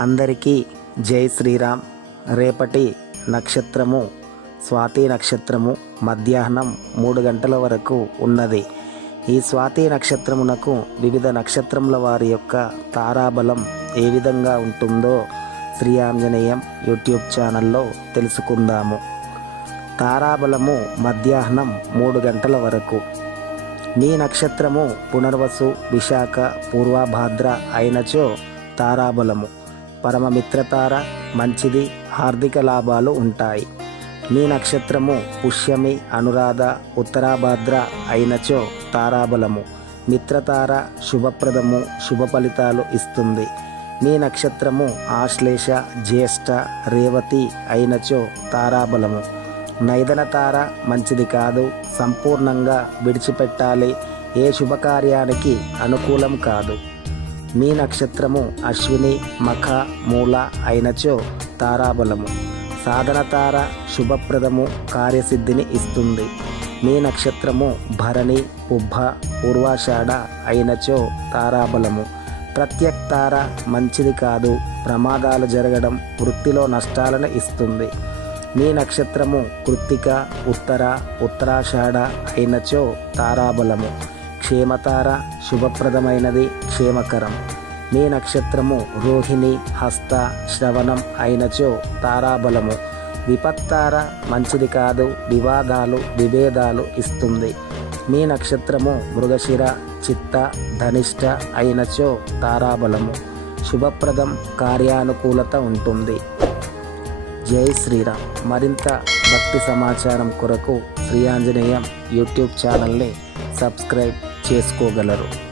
అందరికీ జై శ్రీరామ్. రేపటి నక్షత్రము స్వాతి నక్షత్రము మధ్యాహ్నం మూడు గంటల వరకు ఉన్నది. ఈ స్వాతి నక్షత్రమునకు వివిధ నక్షత్రముల వారి యొక్క తారాబలం ఏ విధంగా ఉంటుందో శ్రీ ఆంజనేయం యూట్యూబ్ ఛానల్లో తెలుసుకుందాము. తారాబలము మధ్యాహ్నం మూడు గంటల వరకు. మీ నక్షత్రము పునర్వసు విశాఖ పూర్వభాద్ర అయినచో తారాబలము. పరమ మిత్రతార మంచిది ఆర్థిక లాభాలు ఉంటాయి. మీ నక్షత్రము పుష్యమి అనురాధ ఉత్తరాభాద్ర అయినచో తారాబలము. మిత్రతార శుభప్రదము శుభ ఫలితాలు ఇస్తుంది. మీ నక్షత్రము ఆశ్లేష జ్యేష్ఠ రేవతి అయినచో తారాబలము. నైదన తార మంచిది కాదు సంపూర్ణంగా విడిచిపెట్టాలి. ఏ శుభకార్యానికి అనుకూలం కాదు. మీ నక్షత్రము అశ్విని మఖ మూల అయినచో తారాబలము. సాధన తార శుభప్రదము కార్యసిద్ధిని ఇస్తుంది. మీ నక్షత్రము భరణి ఉబ్బ పూర్వాషాఢ అయినచో తారాబలము. ప్రత్యక్ తార మంచిది కాదు ప్రమాదాలు జరగడం వృత్తిలో నష్టాలను ఇస్తుంది. మీ నక్షత్రము కృత్తిక ఉత్తర ఉత్తరాషాఢ అయినచో తారాబలము. క్షేమతార శుభప్రదమైనది క్షేమకరం. మీ నక్షత్రము రోహిణి హస్త శ్రవణం అయినచో తారాబలము. విపత్తార మంచిది కాదు వివాదాలు విభేదాలు ఇస్తుంది. మీ నక్షత్రము మృగశిర చిత్త ధనిష్ట అయినచో తారాబలము. శుభప్రదం కార్యానుకూలత ఉంటుంది. జై శ్రీరామ్. మరింత భక్తి సమాచారం కొరకు శ్రీ ఆంజనేయం యూట్యూబ్ ఛానల్ని సబ్స్క్రైబ్ చేసుకోగలరు.